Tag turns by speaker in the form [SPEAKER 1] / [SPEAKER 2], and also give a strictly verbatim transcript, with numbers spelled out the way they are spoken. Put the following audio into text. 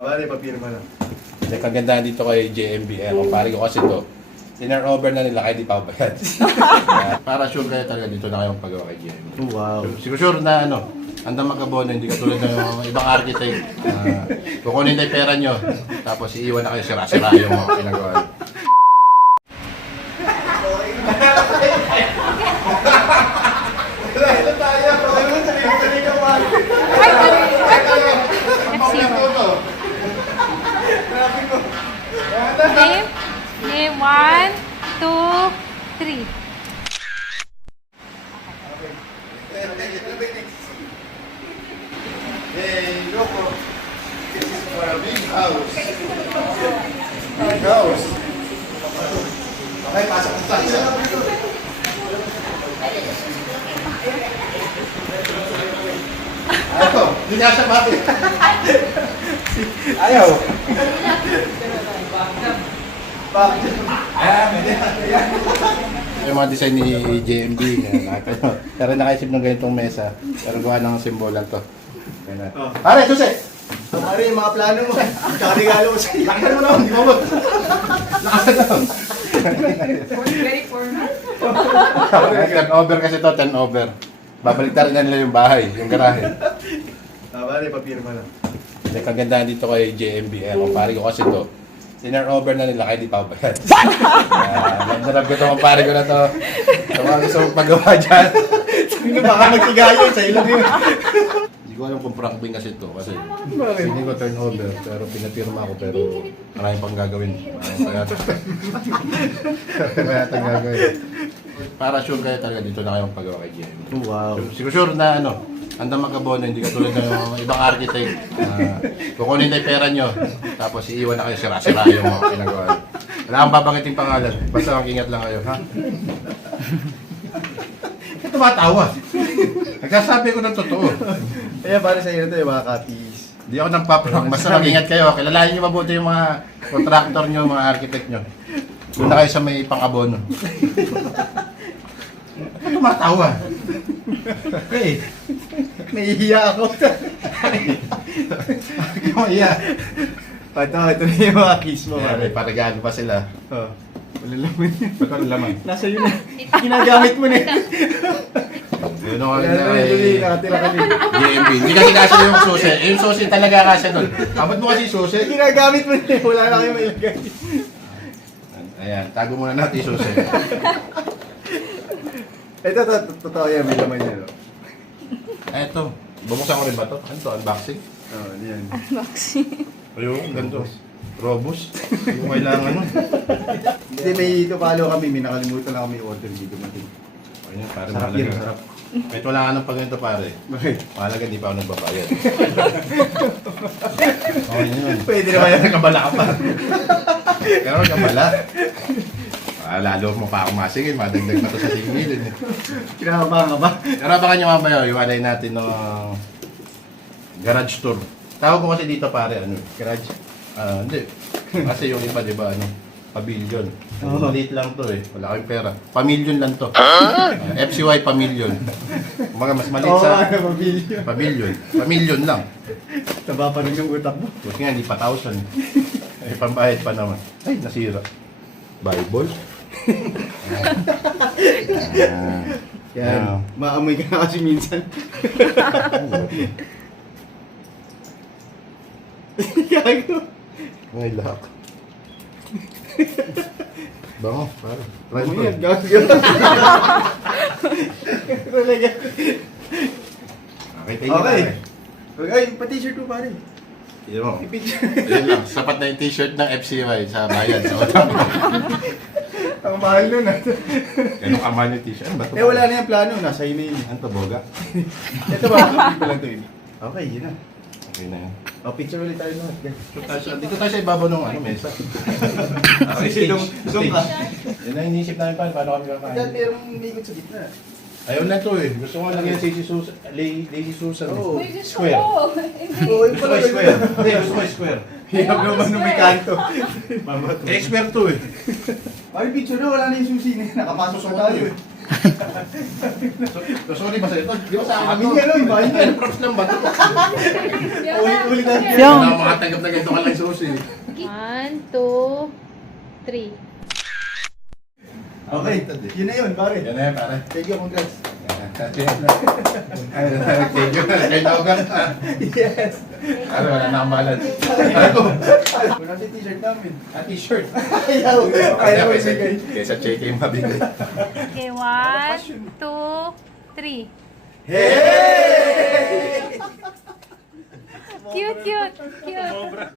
[SPEAKER 1] Pare, papirma lang.
[SPEAKER 2] Hindi, kagandahan dito kay J M B. Eh, kung pare ko kasi to, dinner over na nila kaya di pa bayad. uh, para sure kayo talaga dito na kayong pagawa kay J M B.
[SPEAKER 1] Wow.
[SPEAKER 2] Siguro sure na ano, handa mag-abono, hindi katulad ng ibang architect. Uh, kukunin na yung pera nyo, tapos iiwan na kayo sira-sira yung mga pinagawa nyo.
[SPEAKER 3] Name, name one, two, three.
[SPEAKER 2] Hey, loco. This is for a big house. Big house. Okay, pasok mo tayo. Ano? Hindi nga siya bakit.
[SPEAKER 1] Ayaw.
[SPEAKER 2] Yung mga design ni J M B, pero nakaisip ng ganitong mesa, pero gawa ng simbolan to.
[SPEAKER 1] Oh.
[SPEAKER 2] Pare, susi!
[SPEAKER 1] So, pare, yung mga plano mo. Tsaka regalo mo sa'yo.
[SPEAKER 2] Lakasan mo naman, di ba mo? Lakasan naman.
[SPEAKER 3] Very formal.
[SPEAKER 2] ten over kasi to, ten over. Babalik na rin na nila yung bahay, yung garahe.
[SPEAKER 1] Ah, pare, papirma lang.
[SPEAKER 2] Hindi, kagandahan dito kay J M B. Eh, kung pare ko kasi to, dinner over na nila kaya di pa bayad. Uh, Nagdarab ko to, kung pare ko na to. Sa mga gusto mong pagawa dyan.
[SPEAKER 1] Sino baka nagsigayo sa ilang yun?
[SPEAKER 2] Hindi ko alam kung prank bin kasi to kasi hindi ko turnover pero pinapirma ko pero maraming pang gagawin. Maraming pang gagawin. Para sure kayo talaga dito na kayong pagawa kay J M B.
[SPEAKER 1] Wow.
[SPEAKER 2] Siguro sure na ano, handa mag-abono, hindi katulad ng ibang architect. Uh, kukunin na yung pera nyo, tapos iiwan na kayo sira-sira yung mga pinagawa nyo. Wala kang babangiting pangalan, basta ang ingat lang kayo, ha? Ito tumatawa. Nagsasabi ko ng totoo.
[SPEAKER 1] Kaya pare sa iyo na ito yung mga katis.
[SPEAKER 2] Hindi ako nang paprank, basta mag-ingat kayo. Kilalanin nyo mabuti yung mga contractor nyo, mga architect nyo. Doon na kayo sa may pang-abono. Ito tumatawa. Okay.
[SPEAKER 1] Nahihiya ako.
[SPEAKER 2] Kumaya.
[SPEAKER 1] Ito, ito na yung mga kiss mo,
[SPEAKER 2] May
[SPEAKER 1] pare.
[SPEAKER 2] paragano pa sila.
[SPEAKER 1] Oh. Wala laman yan.
[SPEAKER 2] Ba't ang laman?
[SPEAKER 1] Nasa yun na. Ginagamit mo na eh.
[SPEAKER 2] Yun ang
[SPEAKER 1] Wala
[SPEAKER 2] kanya
[SPEAKER 1] na yun,
[SPEAKER 2] kay
[SPEAKER 1] nakatira kami.
[SPEAKER 2] J M B. Hindi kasi kasi yung susi. Eh, yung susi talaga kasi doon. Kapag mo kasi yung susi.
[SPEAKER 1] Ginagamit mo na eh. Wala na kayo mailagay.
[SPEAKER 2] Ayan, tago muna natin yung susi.
[SPEAKER 1] Ito, ito, totoo yan. May laman yan. oh.
[SPEAKER 2] Eto, bubuksan ko rin ba to? Ano to? Unboxing?
[SPEAKER 1] Oo, oh, yan.
[SPEAKER 2] Ayun, ganito. Robust. Yung kailangan nun.
[SPEAKER 1] Hindi, may ito palo kami. May nakalimutan lang kami order dito. Mating.
[SPEAKER 2] Ayun, pare
[SPEAKER 1] Sarap
[SPEAKER 2] mahalaga.
[SPEAKER 1] yun, sarap.
[SPEAKER 2] Kahit wala ka ng pag ganito pare.
[SPEAKER 1] Bakit?
[SPEAKER 2] Mahalaga, di pa ako nagbabayad. Okay yun.
[SPEAKER 1] Pwede naman yan.
[SPEAKER 2] Nakabala ka pa. Pero nakabala. Ah, lalo mo pa ako masingil, madagdag pa to sa singilin.
[SPEAKER 1] Kinakabahan ka ba?
[SPEAKER 2] Pero baka nyo mamaya, iwalay natin ng garage tour. Tawag ko kasi dito pare, ano,
[SPEAKER 1] Garage.
[SPEAKER 2] ah, hindi. Kasi yung iba, di ba, ano, pavilion.
[SPEAKER 1] Oo.
[SPEAKER 2] Maliit lang to eh, wala kayong pera. Pamilyon lang to. Ah, F C Y pamilyon. Kumaga, mas maliit
[SPEAKER 1] Oo nga,
[SPEAKER 2] sa
[SPEAKER 1] napabili.
[SPEAKER 2] pamilyon. Pamilyon lang.
[SPEAKER 1] Taba pa rin yung utak mo.
[SPEAKER 2] Tapos nga, hindi pa thousand. Eh, pambayad pa naman. Ay, nasira. Bible? Ah.
[SPEAKER 1] Yan.
[SPEAKER 2] Ah.
[SPEAKER 1] Maamoy ka na kasi minsan. Gago.
[SPEAKER 2] May lock. Bango, pare. Try
[SPEAKER 1] Ano
[SPEAKER 2] mo
[SPEAKER 1] yan?
[SPEAKER 2] eh.
[SPEAKER 1] Gago. Talaga.
[SPEAKER 2] Okay, thank you,
[SPEAKER 1] Okay.
[SPEAKER 2] pare.
[SPEAKER 1] Ay, pa-t-shirt mo pare.
[SPEAKER 2] Yun mo.
[SPEAKER 1] I-picture.
[SPEAKER 2] Yun lang, sapat na yung t-shirt ng F C Y sa bayan, sa utang.
[SPEAKER 1] Ang mahal nun ah.
[SPEAKER 2] Ganun kamahal yung t-shirt. Ano ba ito?
[SPEAKER 1] Eh wala na yung plano. Nasa iyo na yun.
[SPEAKER 2] Ano to, boga?
[SPEAKER 1] Ito ba? Ito lang to yun. Okay, yun na.
[SPEAKER 2] Okay na yan.
[SPEAKER 1] O, picture ulit tayo lahat. guys.
[SPEAKER 2] Dito tayo sa, dito tayo sa ibabaw ng ano, mesa. Okay,
[SPEAKER 1] Kasi dum- dum ka.
[SPEAKER 2] Yun na inisip namin pa, paano kami
[SPEAKER 1] Dahil
[SPEAKER 2] kakain.
[SPEAKER 1] merong umikot sa gitna.
[SPEAKER 2] Ayaw na to eh. Gusto ko lagyan si Susan, Lady Susan.
[SPEAKER 1] Oo.
[SPEAKER 3] Uy, gusto
[SPEAKER 2] Square.
[SPEAKER 3] ko.
[SPEAKER 1] Oo, yung
[SPEAKER 2] Gusto ko
[SPEAKER 1] pala
[SPEAKER 2] yung square. Hindi, gusto ko yung square.
[SPEAKER 1] Hirap naman nung may kanto.
[SPEAKER 2] Eh, square to eh.
[SPEAKER 1] Ay, picture na. Wala na yung susi na yun. Nakapasok na tayo eh.
[SPEAKER 2] So, sorry ba sa ito? Di ba sa akin
[SPEAKER 1] Amin yan, oh, iba yun.
[SPEAKER 2] Ay, props lang ba ito?
[SPEAKER 1] Ulit-ulit na.
[SPEAKER 3] Yung.
[SPEAKER 2] Wala akong makatanggap na ganito kalaki Lucy.
[SPEAKER 3] One, two, three.
[SPEAKER 1] Okay, yun na yun, pare.
[SPEAKER 2] Yan na yan, pare.
[SPEAKER 1] Thank you, congrats.
[SPEAKER 2] Thank you. Kay Taugan.
[SPEAKER 1] Yes.
[SPEAKER 2] Ano, wala na akong balance.
[SPEAKER 1] Wala si t-shirt namin.
[SPEAKER 2] Ah, t-shirt.
[SPEAKER 1] Ayaw. Ayaw ko
[SPEAKER 2] Kaysa,
[SPEAKER 1] ibigay.
[SPEAKER 2] kaysa check yung mabigay.
[SPEAKER 3] Okay, one, two, three.
[SPEAKER 1] Hey!
[SPEAKER 3] Cute, cute, cute.